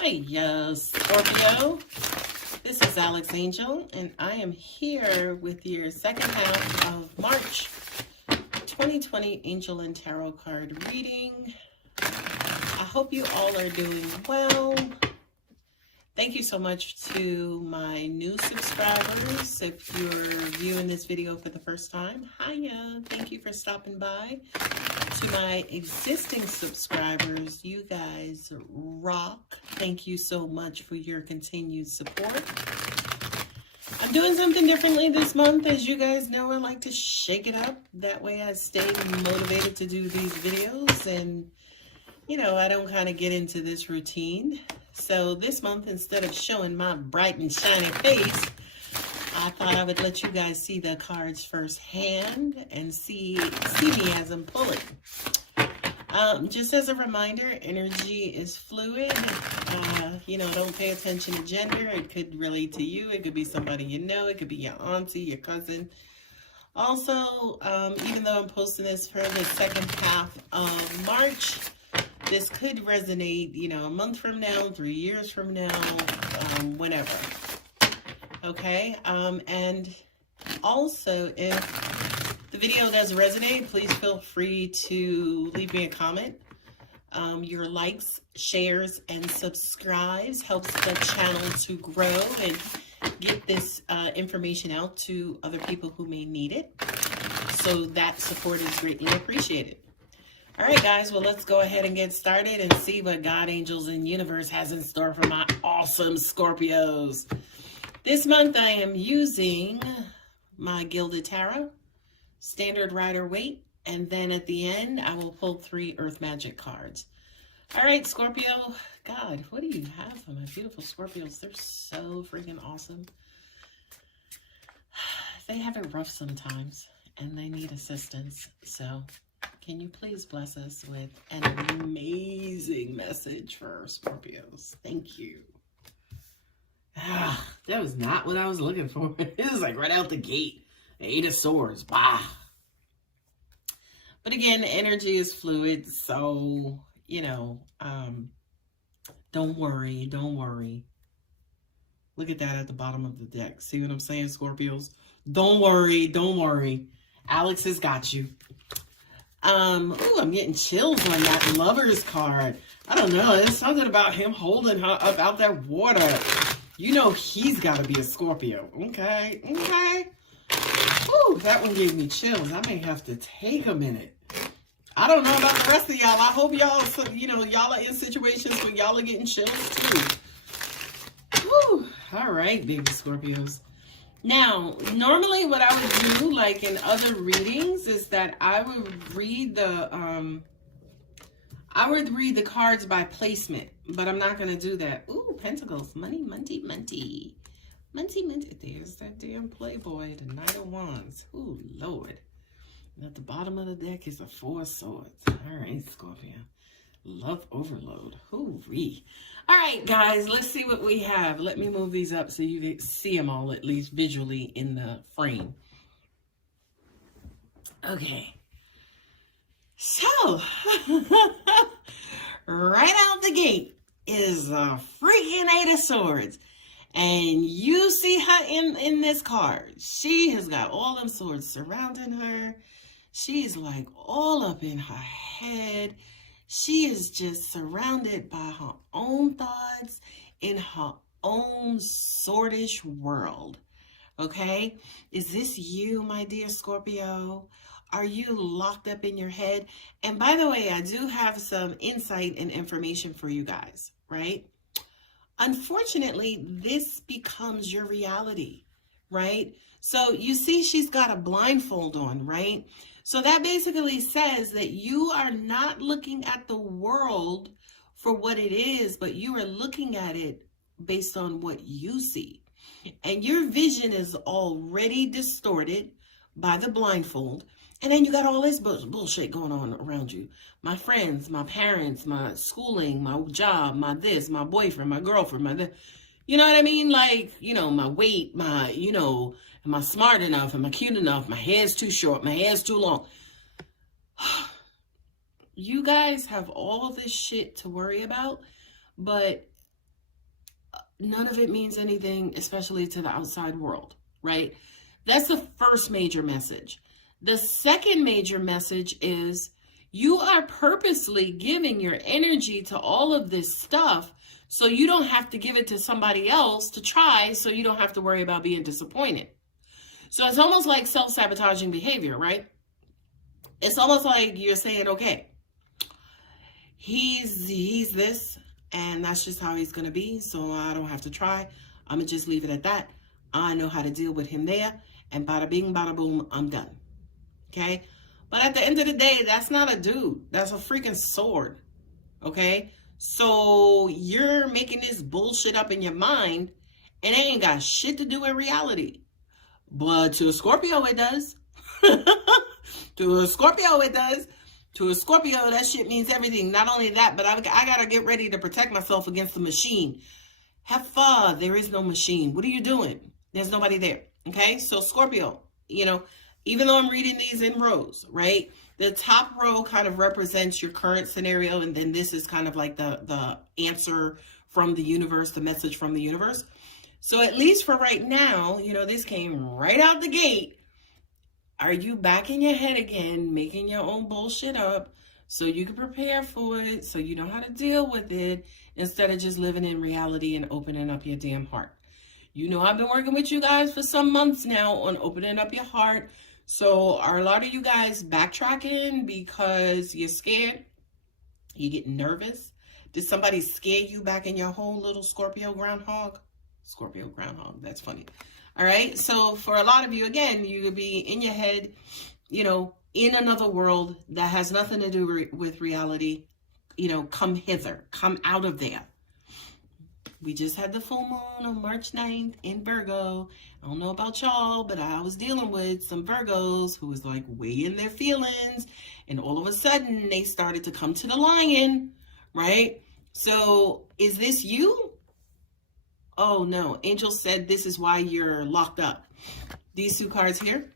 Hi, Scorpio. This is Alex Angel, and I am here with your second half of March 2020 Angel and Tarot card reading. I hope you all are doing well. Thank you so much to my new subscribers. If you're viewing this video for the first time, hiya. Thank you for stopping by. To my existing subscribers, you guys rock. Thank you so much for your continued support. I'm doing something differently this month. As you guys know, I like to shake it up. That way I stay motivated to do these videos and, you know, I don't kind of get into this routine. So this month, instead of showing my bright and shiny face, I thought I would let you guys see the cards firsthand and see me as I'm pulling. Just as a reminder, energy is fluid. You know, don't pay attention to gender. It could relate to you. It could be somebody you know. It could be your auntie, your cousin. Also, even though I'm posting this for the second half of March, this could resonate, you know, a month from now, 3 years from now, whenever. Okay, and also if the video does resonate, please feel free to leave me a comment. Your likes, shares, and subscribes helps the channel to grow and get this information out to other people who may need it. So that support is greatly appreciated. All right, guys, well, let's go ahead and get started and see what God, angels, and universe has in store for my awesome Scorpios. This month, I am using my Gilded Tarot, Standard Rider Waite, and then at the end, I will pull 3 Earth Magic cards. All right, Scorpio, God, what do you have for my beautiful Scorpios? They're so freaking awesome. They have it rough sometimes, and they need assistance, so can you please bless us with an amazing message for our Scorpios? Thank you. That was not what I was looking for. It was like right out the gate. 8 of Swords. Bah. But again, energy is fluid. So, you know, don't worry. Don't worry. Look at that at the bottom of the deck. See what I'm saying, Scorpios? Don't worry. Don't worry. Alex has got you. Ooh, I'm getting chills on that Lovers card. I don't know. There's something about him holding her up out that water. You know he's got to be a Scorpio. Okay, okay. Ooh, that one gave me chills. I may have to take a minute. I don't know about the rest of y'all. I hope y'all, you know, y'all are in situations where y'all are getting chills too. Whew. All right, baby Scorpios. Now, normally what I would do, like in other readings, is that I would read the cards by placement, but I'm not going to do that. Ooh, Pentacles, money, money, money. Money, money. There's that damn Playboy, the Knight of Wands. Ooh, Lord. And at the bottom of the deck is the 4 of Swords. All right, Scorpio. Love overload. Hoo-wee. All right, guys, let's see what we have. Let me move these up so you can see them all, at least visually, in the frame. Okay. So, right out the gate is a freaking 8 of Swords. And you see her in this card. She has got all them swords surrounding her. She's like all up in her head. She is just surrounded by her own thoughts in her own swordish world. Okay? Is this you, my dear Scorpio? Are you locked up in your head? And by the way, I do have some insight and information for you guys, right? Unfortunately, this becomes your reality, right? So you see she's got a blindfold on, right? So that basically says that you are not looking at the world for what it is, but you are looking at it based on what you see. And your vision is already distorted by the blindfold. And then you got all this bullshit going on around you. My friends, my parents, my schooling, my job, my this, my boyfriend, my girlfriend, my this. You know what I mean? Like, you know, my weight, my, you know, am I smart enough? Am I cute enough? My hair's too short. My hair's too long. You guys have all this shit to worry about, but none of it means anything, especially to the outside world, right? That's the first major message. The second major message is you are purposely giving your energy to all of this stuff so you don't have to give it to somebody else to try, so you don't have to worry about being disappointed. So it's almost like self-sabotaging behavior, right? It's almost like you're saying, okay, he's this, and that's just how he's going to be, so I don't have to try. I'm going to just leave it at that. I know how to deal with him there, and bada bing, bada boom, I'm done. Okay? But at the end of the day, that's not a dude. That's a freaking sword. Okay? So you're making this bullshit up in your mind, and it ain't got shit to do with reality. But to a Scorpio, it does. To a Scorpio, it does. To a Scorpio, that shit means everything. Not only that, but I got to get ready to protect myself against the machine. Have fun. There is no machine. What are you doing? There's nobody there. Okay? So Scorpio, you know, even though I'm reading these in rows, right? The top row kind of represents your current scenario, and then this is kind of like the answer from the universe, the message from the universe. So at least for right now, you know, this came right out the gate. Are you back in your head again, making your own bullshit up so you can prepare for it, so you know how to deal with it, instead of just living in reality and opening up your damn heart? You know, I've been working with you guys for some months now on opening up your heart. So are a lot of you guys backtracking because you're scared? You getting nervous? Did somebody scare you back in your whole little Scorpio groundhog? Scorpio groundhog, that's funny. All right, so for a lot of you, again, you could be in your head, you know, in another world that has nothing to do with reality. You know, come hither, come out of there. We just had the full moon on March 9th in Virgo. I don't know about y'all, but I was dealing with some Virgos who was like way in their feelings. And all of a sudden, they started to come to the lion, right? So is this you? Oh no, Angel said this is why you're locked up. These two cards here.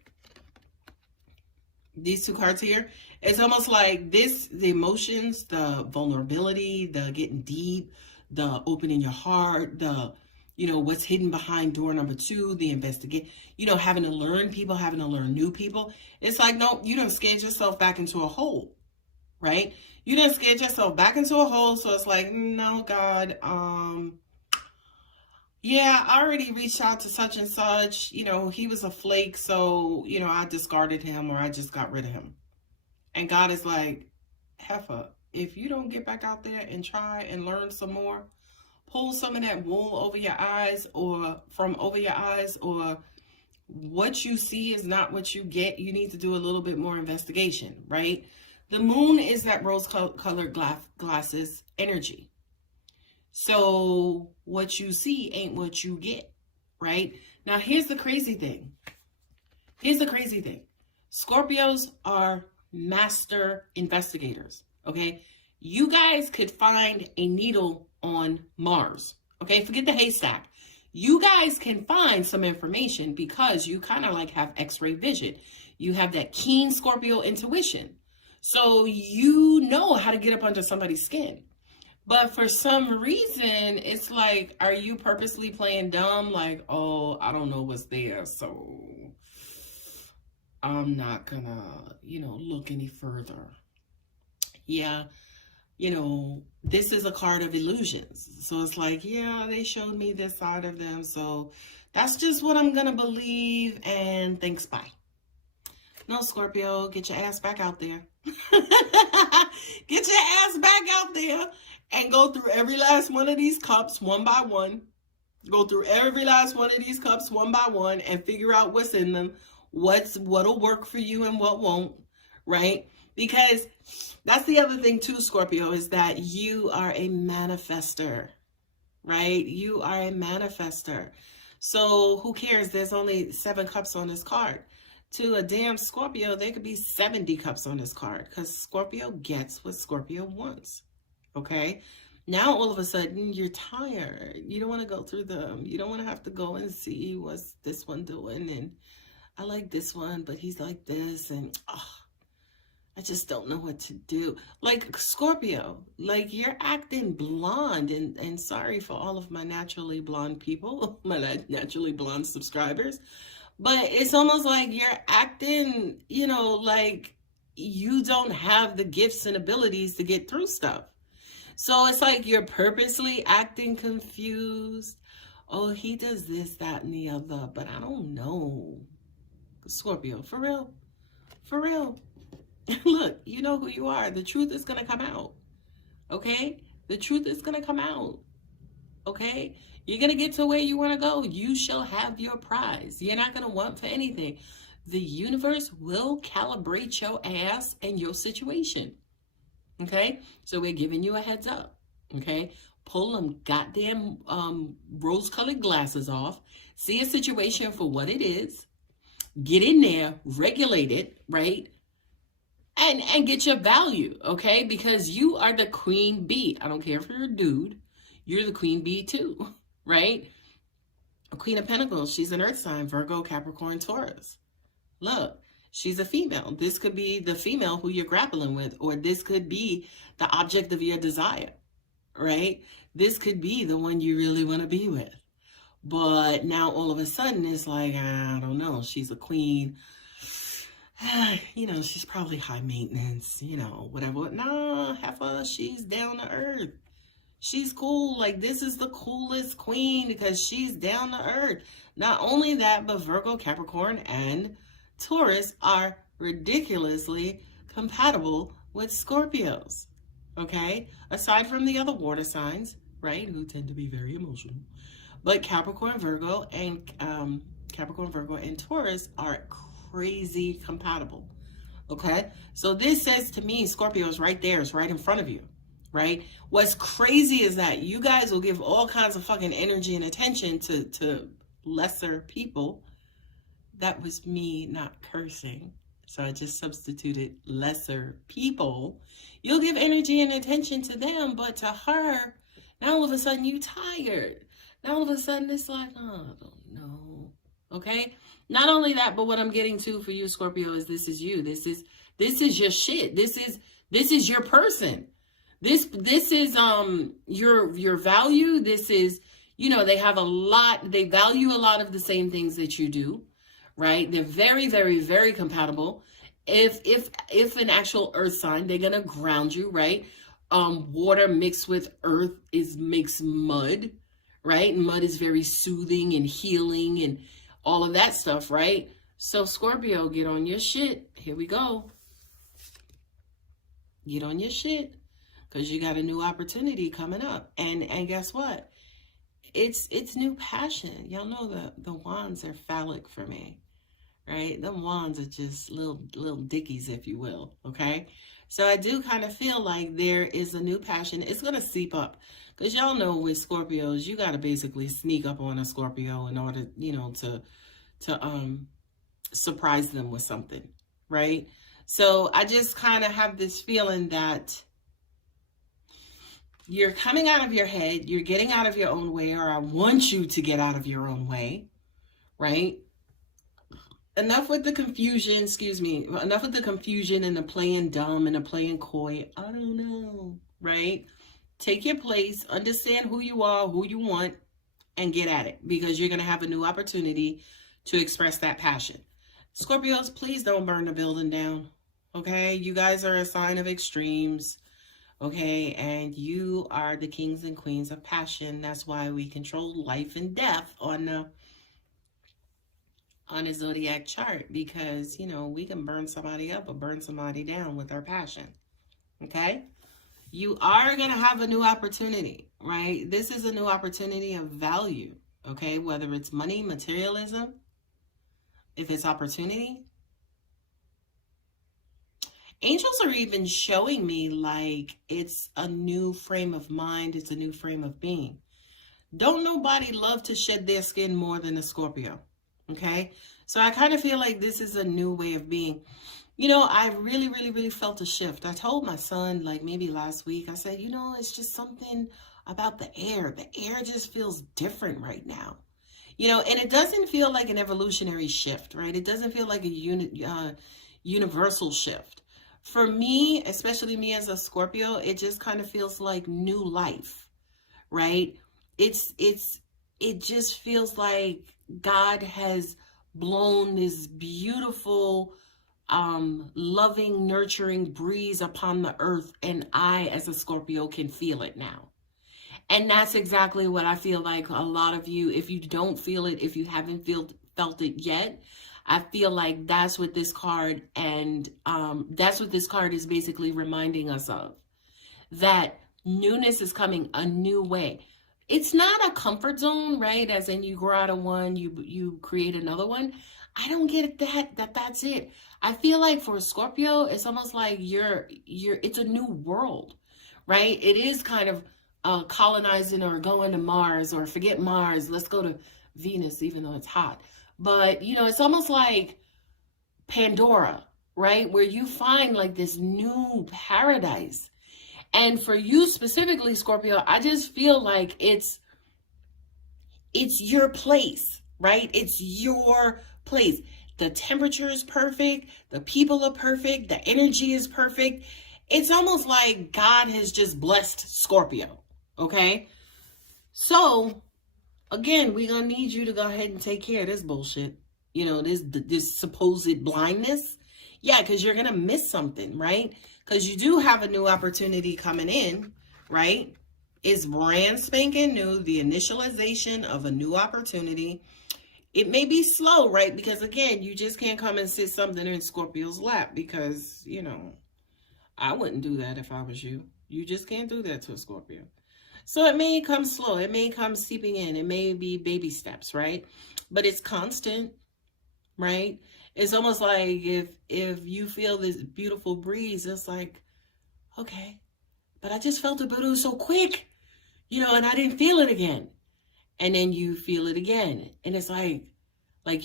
These two cards here. It's almost like this, the emotions, the vulnerability, the getting deep, the opening your heart, the, you know, what's hidden behind door number 2, the investigate, you know, having to learn people, having to learn new people. It's like, no, you done scared yourself back into a hole, right? You done scared yourself back into a hole. So it's like, no, God, yeah, I already reached out to such and such, you know, he was a flake. So, you know, I discarded him, or I just got rid of him. And God is like, heifer, if you don't get back out there and try and learn some more, pull some of that wool over your eyes, or from over your eyes, or what you see is not what you get. You need to do a little bit more investigation, right? The moon is that rose-colored glasses energy. So what you see ain't what you get, right? Now, here's the crazy thing. Here's the crazy thing. Scorpios are master investigators, okay? You guys could find a needle on Mars, okay? Forget the haystack. You guys can find some information because you kind of like have X-ray vision. You have that keen Scorpio intuition. So you know how to get up under somebody's skin. But for some reason, it's like, are you purposely playing dumb? Like, oh, I don't know what's there, so I'm not gonna, you know, look any further. Yeah, you know, this is a card of illusions. So it's like, yeah, they showed me this side of them, so that's just what I'm gonna believe, and thanks, bye. No, Scorpio, get your ass back out there. Get your ass back out there and go through every last one of these cups one by one. Go through every last one of these cups one by one and figure out what's in them, what'll work for you and what won't, right? Because that's the other thing too, Scorpio, is that you are a manifester, right? You are a manifester. So who cares? There's only 7 cups on this card. To a damn Scorpio, there could be 70 cups on this card, because Scorpio gets what Scorpio wants. Okay? Now, all of a sudden, you're tired. You don't want to go through them. You don't want to have to go and see what's this one doing. And I like this one, but he's like this. And I just don't know what to do. Like Scorpio, like you're acting blonde, and sorry for all of my naturally blonde people, my naturally blonde subscribers, but it's almost like you're acting, you know, like you don't have the gifts and abilities to get through stuff. So it's like you're purposely acting confused. Oh, he does this, that, and the other, but I don't know. Scorpio, for real, for real. Look, you know who you are. The truth is going to come out. Okay? The truth is going to come out. Okay? You're going to get to where you want to go. You shall have your prize. You're not going to want for anything. The universe will calibrate your ass and your situation. Okay? So we're giving you a heads up. Okay? Pull them goddamn rose-colored glasses off. See a situation for what it is. Get in there. Regulate it. Right? And get your value, okay? Because you are the queen bee. I don't care if you're a dude. You're the queen bee too, right? A Queen of Pentacles, she's an earth sign, Virgo, Capricorn, Taurus. Look, she's a female. This could be the female who you're grappling with, or this could be the object of your desire, right? This could be the one you really want to be with. But now all of a sudden it's like, I don't know, she's a queen. You know, she's probably high maintenance, you know, whatever. No, heifer, she's down to earth. She's cool. Like, this is the coolest queen because she's down to earth. Not only that, but Virgo, Capricorn, and Taurus are ridiculously compatible with Scorpios. Okay? Aside from the other water signs, right, who tend to be very emotional. But Capricorn, Virgo, and Taurus are crazy compatible. Okay, so this says to me, Scorpio is right there, it's right in front of you, right? What's crazy is that you guys will give all kinds of fucking energy and attention to lesser people. That was me not cursing, so I just substituted lesser people. You'll give energy and attention to them, but to her, now all of a sudden you tired. Now all of a sudden it's like, oh, I don't know. Okay? Not only that, but what I'm getting to for you, Scorpio, is this is you. This is your shit. This is your person. This is your value. This is, you know, they value a lot of the same things that you do, right? They're very, very, very compatible. If an actual earth sign, they're gonna ground you, right? Water mixed with earth makes mud, right? Mud is very soothing and healing and all of that stuff, right? So Scorpio, get on your shit. Here we go. Get on your shit, because you got a new opportunity coming up. And guess what? It's new passion. Y'all know the wands are phallic for me, right? The wands are just little dickies, if you will, okay? So I do kind of feel like there is a new passion. It's going to seep up. Because y'all know with Scorpios, you got to basically sneak up on a Scorpio in order, you know, to surprise them with something, right? So I just kind of have this feeling that you're coming out of your head, you're getting out of your own way, or I want you to get out of your own way, right? Enough with the confusion, enough with the confusion and the playing dumb and the playing coy. I don't know, right? Take your place, understand who you are, who you want, and get at it, because you're going to have a new opportunity to express that passion. Scorpios, please don't burn the building down, okay? You guys are a sign of extremes, okay? And you are the kings and queens of passion. That's why we control life and death on a zodiac chart, because, you know, we can burn somebody up or burn somebody down with our passion, okay? You are going to have a new opportunity, right? This is a new opportunity of value, okay? Whether it's money, materialism, if it's opportunity. Angels are even showing me like it's a new frame of mind. It's a new frame of being. Don't nobody love to shed their skin more than a Scorpio, okay? So I kind of feel like this is a new way of being. You know, I really, really, really felt a shift. I told my son, like maybe last week, I said, you know, it's just something about the air. The air just feels different right now. You know, and it doesn't feel like an evolutionary shift, right? It doesn't feel like a universal shift. For me, especially me as a Scorpio, it just kind of feels like new life, right? It just feels like God has blown this beautiful, loving, nurturing breeze upon the earth, and I, as a Scorpio, can feel it now. And that's exactly what I feel like a lot of you, if you don't feel it, if you haven't felt it yet, I feel like that's what this card and that's what this card is basically reminding us of. That newness is coming a new way. It's not a comfort zone, right? As in you grow out of one, you create another one. I don't get that's it. I feel like for Scorpio, it's almost like it's a new world, right? It is kind of colonizing or going to Mars, or forget Mars, let's go to Venus, even though it's hot. But, you know, it's almost like Pandora, right? Where you find like this new paradise. And for you specifically, Scorpio, I just feel like it's your place, right? It's your place. The temperature is perfect. The people are perfect. The energy is perfect. It's almost like God has just blessed Scorpio, okay? So, again, we're going to need you to go ahead and take care of this bullshit. You know, this supposed blindness. Yeah, because you're going to miss something, right? Because you do have a new opportunity coming in, right? It's brand spanking new, the initialization of a new opportunity. It may be slow, right? Because, again, you just can't come and sit something in Scorpio's lap because, you know, I wouldn't do that if I was you. You just can't do that to a Scorpio. So it may come slow. It may come seeping in. It may be baby steps, right? But it's constant, right? It's almost like if you feel this beautiful breeze, it's like, okay, but I just felt it, but it was so quick, you know, and I didn't feel it again. And then you feel it again. And it's like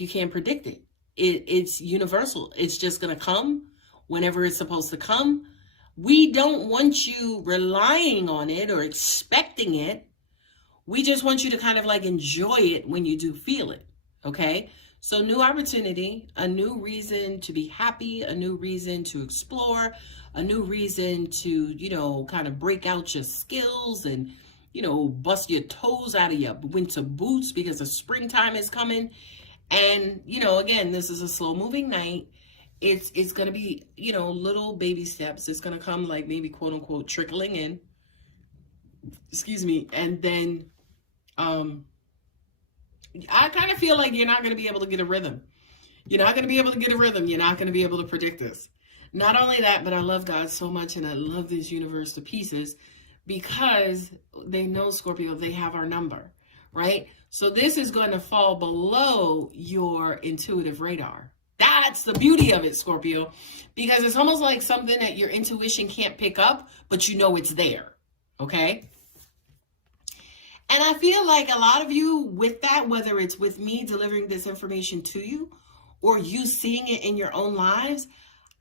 you can't predict it. It's universal. It's just going to come whenever it's supposed to come. We don't want you relying on it or expecting it. We just want you to kind of like enjoy it when you do feel it, okay? So new opportunity, a new reason to be happy, a new reason to explore, a new reason to, you know, kind of break out your skills and, you know, bust your toes out of your winter boots because the springtime is coming. And, you know, again, this is a slow moving night. It's going to be, you know, little baby steps. It's going to come like maybe quote unquote trickling in. Excuse me. And then I kind of feel like you're not going to be able to get a rhythm. You're not going to be able to get a rhythm. You're not going to be able to predict this. Not only that, but I love God so much and I love this universe to pieces because they know, Scorpio, they have our number, right? So this is going to fall below your intuitive radar. That's the beauty of it, Scorpio, because it's almost like something that your intuition can't pick up, but you know it's there, okay? And I feel like a lot of you with that, whether it's with me delivering this information to you or you seeing it in your own lives,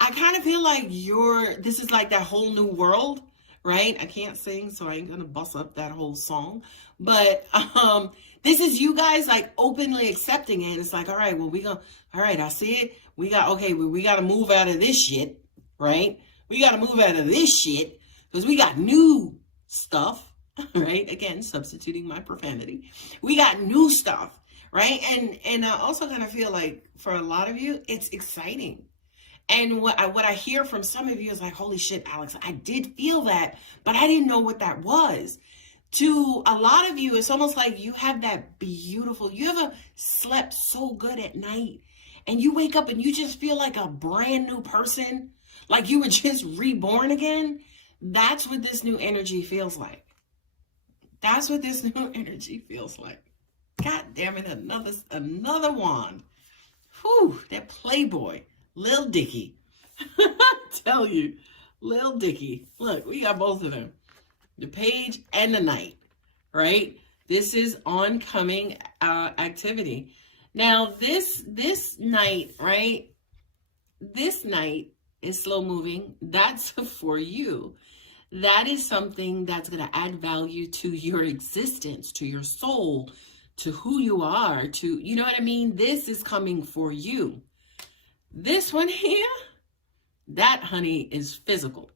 I kind of feel like this is like that whole new world, right? I can't sing, so I ain't going to bust up that whole song. But this is you guys like openly accepting it. It's like, all right, well, all right, I see it. We got to move out of this shit, right? We got to move out of this shit because we got new stuff, right? Again, substituting my profanity. We got new stuff, right? And I also kind of feel like for a lot of you, it's exciting. And what I hear from some of you is like, holy shit, Alex, I did feel that, but I didn't know what that was. To a lot of you, it's almost like you have that beautiful, you ever slept so good at night and you wake up and you just feel like a brand new person, like you were just reborn again. That's what this new energy feels like. That's what this new energy feels like. God damn it, another wand. Whew, that playboy. Lil Dicky. Tell you, Lil Dicky. Look, we got both of them. The page and the knight, right? This is oncoming activity. Now, this knight, right? This knight is slow moving. That's for you. That is something that's going to add value to your existence, to your soul, to who you are, to, you know what I mean? This is coming for you. This one here, That, honey, is physical.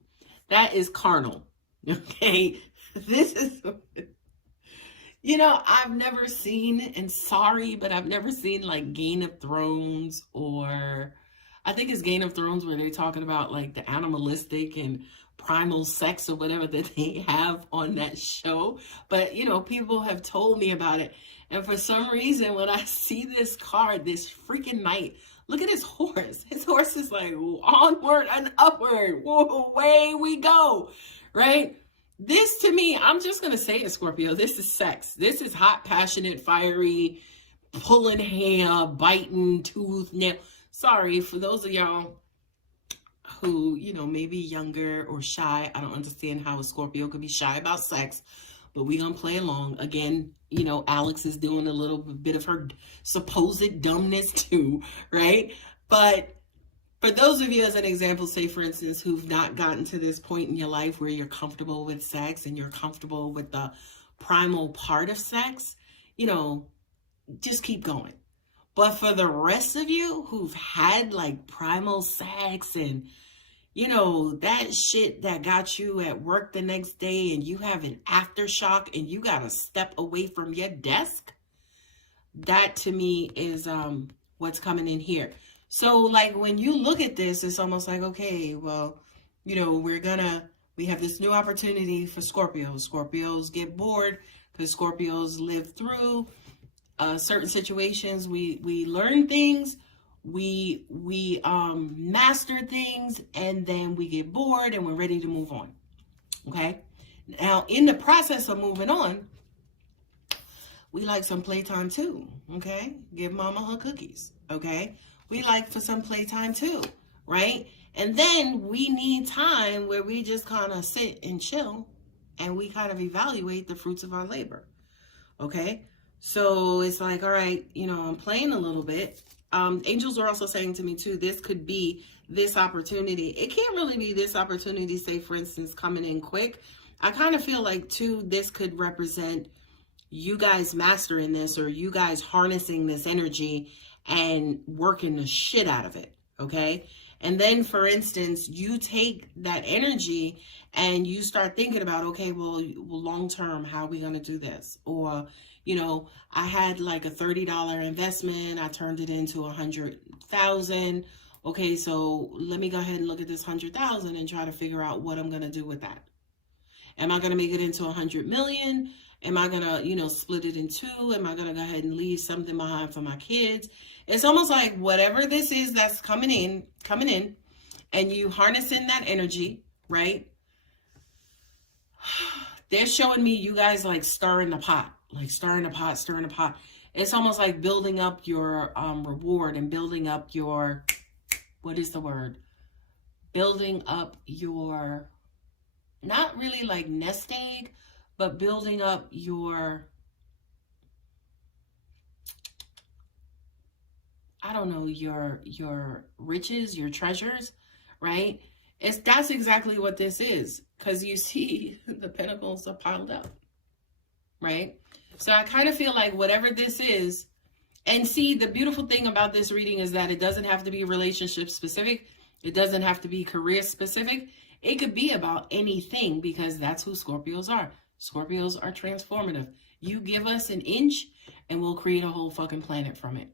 That is carnal. Okay? This is, you know, I've never seen, and sorry, but I've never seen like Game of Thrones, or I think it's Game of Thrones where they're talking about like the animalistic and primal sex or whatever that they have on that show. But, you know, people have told me about it. And for some reason, when I see this card, this freaking knight, look at his horse. His horse is like onward and upward. Whoa, away we go, right? This to me, I'm just going to say it, Scorpio. This is sex. This is hot, passionate, fiery, pulling hair, biting, tooth, nail. Sorry, for those of y'all who, you know, maybe younger or shy. I don't understand how a Scorpio could be shy about sex, but we're going to play along. Again, you know, Alex is doing a little bit of her supposed dumbness too, right? But for those of you, as an example, say, for instance, who've not gotten to this point in your life where you're comfortable with sex and you're comfortable with the primal part of sex, you know, just keep going. But for the rest of you who've had like primal sex and, you know, that shit that got you at work the next day and you have an aftershock and you got to step away from your desk, that to me is what's coming in here. So like when you look at this, it's almost like, okay, well, you know, we have this new opportunity for Scorpios. Scorpios get bored because Scorpios live through certain situations. We learn things, we master things, and then we get bored and we're ready to move on. Okay. Now in the process of moving on, we like some playtime too. Okay. Give mama her cookies. Okay. We like for some playtime too, right? And then we need time where we just kind of sit and chill and we kind of evaluate the fruits of our labor. Okay. So it's like, all right, you know, I'm playing a little bit. Angels are also saying to me too, this could be this opportunity. It can't really be this opportunity, say for instance, coming in quick. I kind of feel like too, this could represent you guys mastering this, or you guys harnessing this energy and working the shit out of it. Okay. And then for instance, you take that energy and you start thinking about, okay, well long-term, how are we going to do this? Or, you know, I had like a $30 investment. I turned it into 100,000. Okay. So let me go ahead and look at this 100,000 and try to figure out what I'm going to do with that. Am I going to make it into 100 million? Am I going to, you know, split it in two? Am I going to go ahead and leave something behind for my kids? It's almost like whatever this is that's coming in, and you harnessing that energy, right? They're showing me you guys like stirring the pot, stirring the pot. It's almost like building up your reward and building up your, what is the word? Building up your, not really like nest egg, but building up your, I don't know, your riches, your treasures, right? That's exactly what this is. Because you see the pentacles are piled up, right? So I kind of feel like whatever this is, and see, the beautiful thing about this reading is that it doesn't have to be relationship specific. It doesn't have to be career specific. It could be about anything, because that's who Scorpios are. Scorpios are transformative. You give us an inch and we'll create a whole fucking planet from it.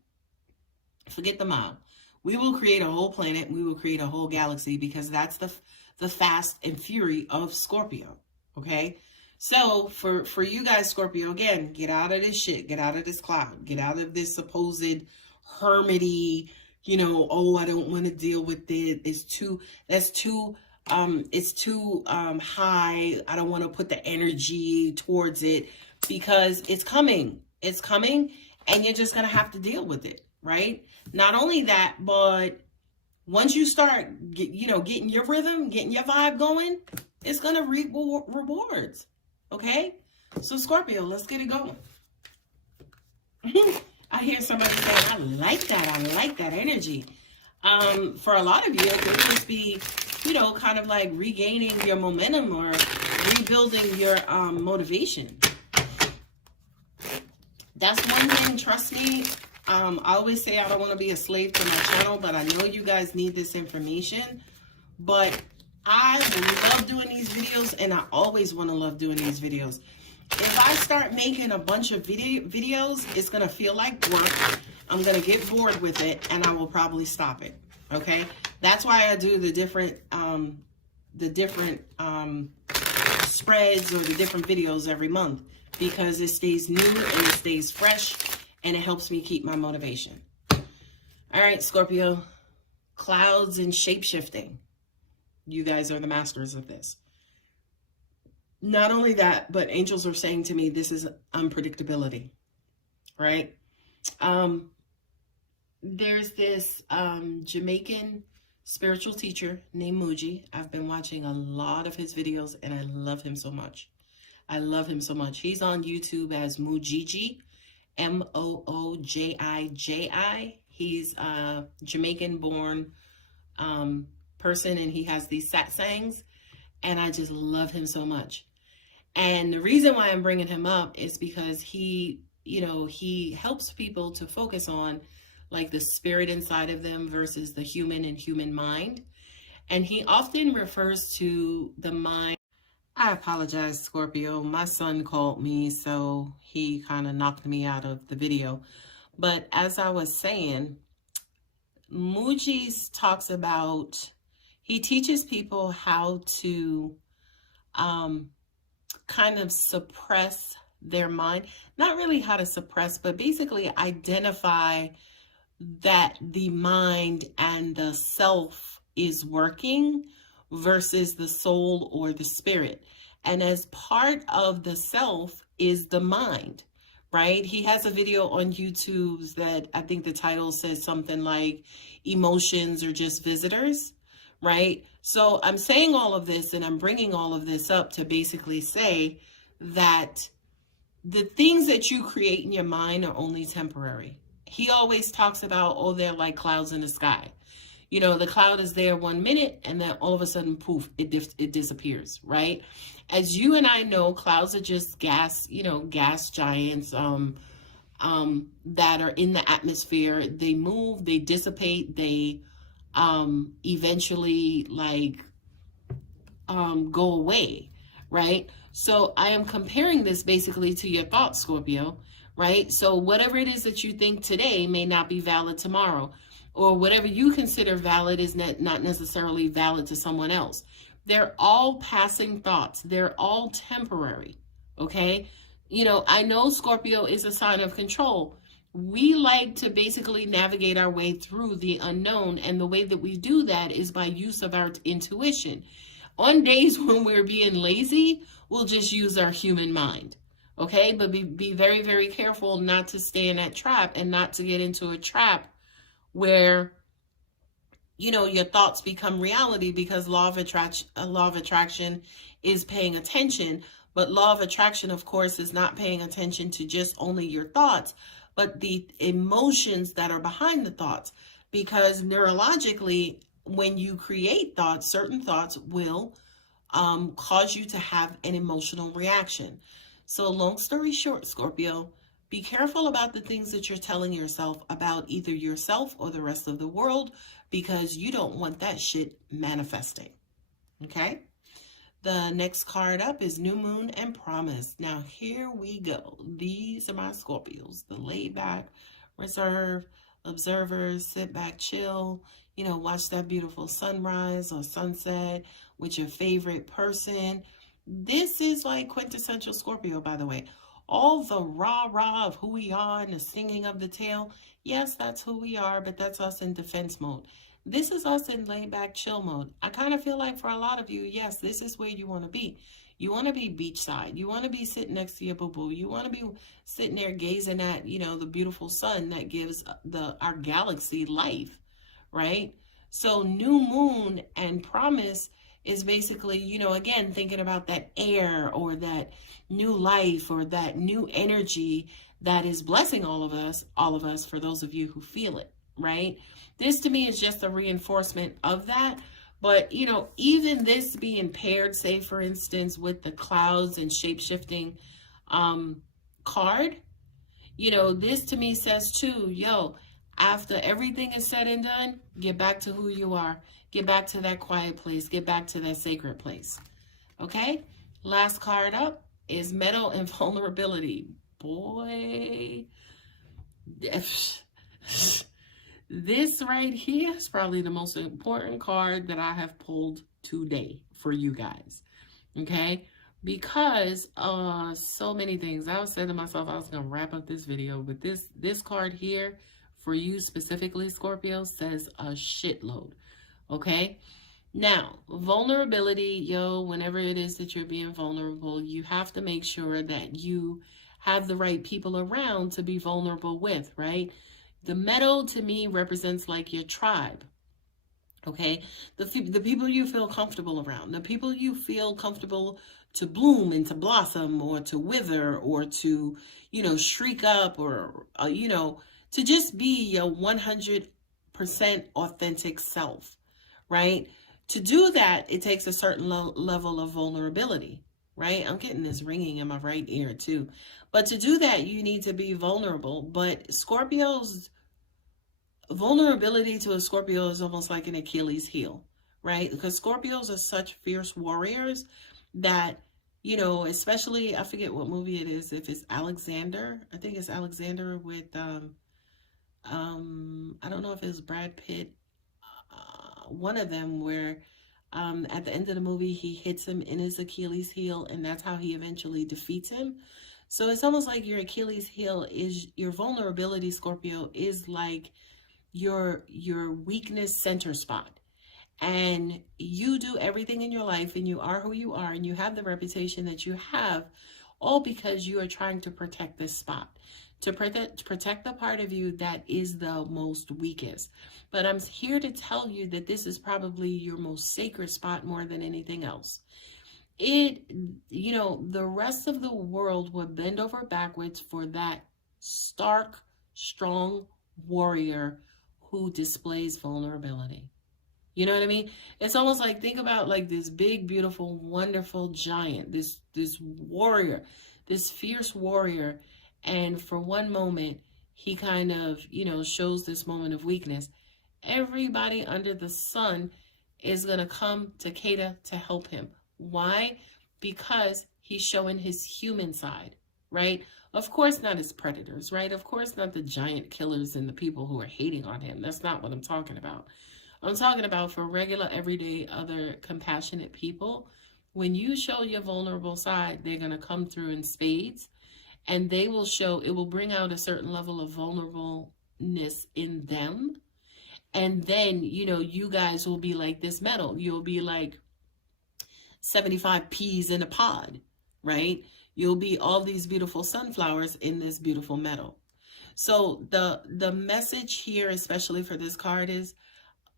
Forget the mile. We will create a whole planet. We will create a whole galaxy, because that's the fast and fury of Scorpio. Okay. So for you guys, Scorpio, again, get out of this shit. Get out of this cloud. Get out of this supposed hermity, you know, oh, I don't want to deal with it. It's too high. I don't want to put the energy towards it, because it's coming, and you're just going to have to deal with it, right? Not only that, but once you start, getting your rhythm, getting your vibe going, it's going to reap rewards. Okay. So Scorpio, let's get it going. I hear somebody saying, I like that energy. For a lot of you, it could just be, kind of like regaining your momentum or rebuilding your motivation. That's one thing, trust me. I always say I don't want to be a slave to my channel, but I know you guys need this information. but I love doing these videos, and I always want to love doing these videos. If I start making a bunch of videos, it's going to feel like work. I'm going to get bored with it, and I will probably stop it. Okay? That's why I do the different spreads or the different videos every month, because it stays new and it stays fresh, and it helps me keep my motivation. All right, Scorpio, clouds and shape-shifting. You guys are the masters of this. Not only that, but angels are saying to me, this is unpredictability, right? There's this Jamaican spiritual teacher named Mooji. I've been watching a lot of his videos, and I love him so much. I love him so much. He's on YouTube as Moojiji, Moojiji. He's a Jamaican-born person, and he has these satsangs, and I just love him so much. And the reason why I'm bringing him up is because he helps people to focus on like the spirit inside of them versus the human and human mind. And he often refers to the mind. I apologize, Scorpio. My son called me, so he kind of knocked me out of the video. But as I was saying, Mooji's talks about, he teaches people how to kind of suppress their mind. Not really how to suppress, but basically identify that the mind and the self is working versus the soul or the spirit. And as part of the self is the mind, right? He has a video on YouTube that I think the title says something like emotions are just visitors, right? So I'm saying all of this, and I'm bringing all of this up to basically say that the things that you create in your mind are only temporary. He always talks about, oh, they're like clouds in the sky. You know, the cloud is there 1 minute, and then all of a sudden, poof, it disappears, right? As you and I know, clouds are just gas, gas giants that are in the atmosphere. They move, they dissipate, they eventually go away, right? So I am comparing this basically to your thoughts, Scorpio, right? So whatever it is that you think today may not be valid tomorrow, or whatever you consider valid is not necessarily valid to someone else. They're all passing thoughts. They're all temporary, okay? I know Scorpio is a sign of control. We like to basically navigate our way through the unknown, and the way that we do that is by use of our intuition. On days when we're being lazy, we'll just use our human mind, okay? But be very, very careful not to stay in that trap, and not to get into a trap where, your thoughts become reality, because law of attraction is paying attention. But law of attraction, of course, is not paying attention to just only your thoughts, but the emotions that are behind the thoughts. Because neurologically, when you create thoughts, certain thoughts will cause you to have an emotional reaction. So long story short, Scorpio, be careful about the things that you're telling yourself about either yourself or the rest of the world, because you don't want that shit manifesting. Okay? The next card up is New Moon and Promise. Now, here we go. These are my Scorpios. The laid back, reserve, observers, sit back, chill, watch that beautiful sunrise or sunset with your favorite person. This is like quintessential Scorpio, by the way. All the rah-rah of who we are and the singing of the tail, yes, that's who we are, but that's us in defense mode. This is us in laid-back, chill mode. I kind of feel like for a lot of you, yes, this is where you want to be. You want to be beachside. You want to be sitting next to your boo-boo. You want to be sitting there gazing at, the beautiful sun that gives our galaxy life, right? So New Moon and Promise is basically, again, thinking about that air or that new life or that new energy that is blessing all of us for those of you who feel it, right? This to me is just a reinforcement of that. But, even this being paired, say, for instance, with the clouds and shape-shifting card, this to me says too, After everything is said and done, get back to who you are. Get back to that quiet place. Get back to that sacred place. Okay? Last card up is metal and vulnerability. Boy, this right here is probably the most important card that I have pulled today for you guys. Okay? Because so many things. I was saying to myself, I was going to wrap up this video, but this card here for you specifically, Scorpio, says a shitload. Okay? Now, vulnerability, whenever it is that you're being vulnerable, you have to make sure that you have the right people around to be vulnerable with, right? The metal to me represents like your tribe. Okay? The people you feel comfortable around, the people you feel comfortable to bloom and to blossom or to wither or to, shriek up or, to just be your 100% authentic self, right? To do that, it takes a certain level of vulnerability, right? I'm getting this ringing in my right ear too. But to do that, you need to be vulnerable. But Scorpio's vulnerability to a Scorpio is almost like an Achilles heel, right? Because Scorpios are such fierce warriors that, especially, I forget what movie it is, if it's Alexander, I think it's Alexander with, I don't know if it's Brad Pitt, one of them where at the end of the movie, he hits him in his Achilles heel, and that's how he eventually defeats him. So it's almost like your Achilles heel is your vulnerability, Scorpio, is like your weakness center spot. And you do everything in your life, and you are who you are, and you have the reputation that you have, all because you are trying to protect this spot, to protect the part of you that is the most weakest. But I'm here to tell you that this is probably your most sacred spot more than anything else. The rest of the world would bend over backwards for that stark, strong warrior who displays vulnerability. You know what I mean? It's almost like, think about like this big, beautiful, wonderful giant, this warrior, this fierce warrior. And for one moment, he kind of, shows this moment of weakness. Everybody under the sun is going to come to cater to help him. Why? Because he's showing his human side, right? Of course, not his predators, right? Of course, not the giant killers and the people who are hating on him. That's not what I'm talking about. I'm talking about for regular, everyday, other compassionate people. When you show your vulnerable side, they're going to come through in spades, and it will bring out a certain level of vulnerableness in them. And then, you guys will be like this metal. You'll be like 75 peas in a pod, right? You'll be all these beautiful sunflowers in this beautiful metal. So the message here, especially for this card, is,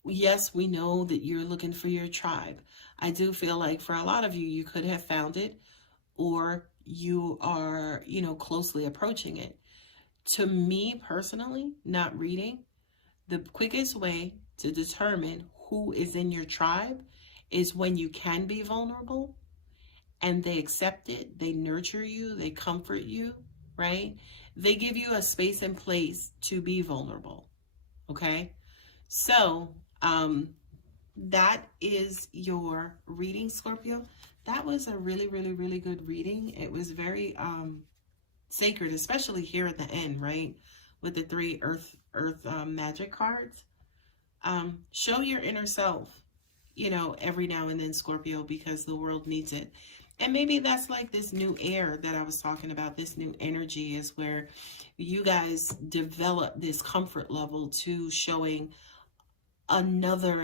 yes, we know that you're looking for your tribe. I do feel like for a lot of you, you could have found it, or you are, closely approaching it. To me personally, not reading, the quickest way to determine who is in your tribe is when you can be vulnerable and they accept it, they nurture you, they comfort you, right? They give you a space and place to be vulnerable, okay? So, that is your reading, Scorpio. That was a really, really, really good reading. It was very sacred, especially here at the end, right? With the 3 earth magic cards. Show your inner self, every now and then, Scorpio, because the world needs it. And maybe that's like this new air that I was talking about. This new energy is where you guys develop this comfort level to showing a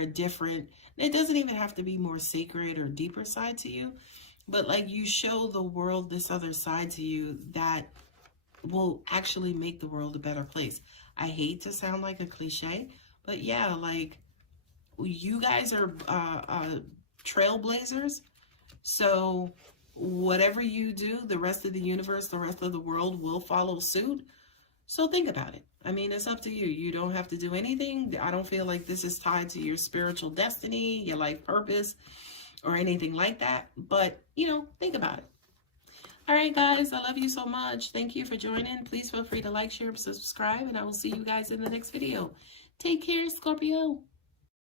different, it doesn't even have to be more sacred or deeper side to you, but like you show the world this other side to you that will actually make the world a better place. I hate to sound like a cliche, but yeah, like you guys are trailblazers. So whatever you do, the rest of the universe, the rest of the world will follow suit. So think about it. I mean, it's up to you. You don't have to do anything. I don't feel like this is tied to your spiritual destiny, your life purpose, or anything like that. But, think about it. All right, guys, I love you so much. Thank you for joining. Please feel free to like, share, and subscribe, and I will see you guys in the next video. Take care, Scorpio.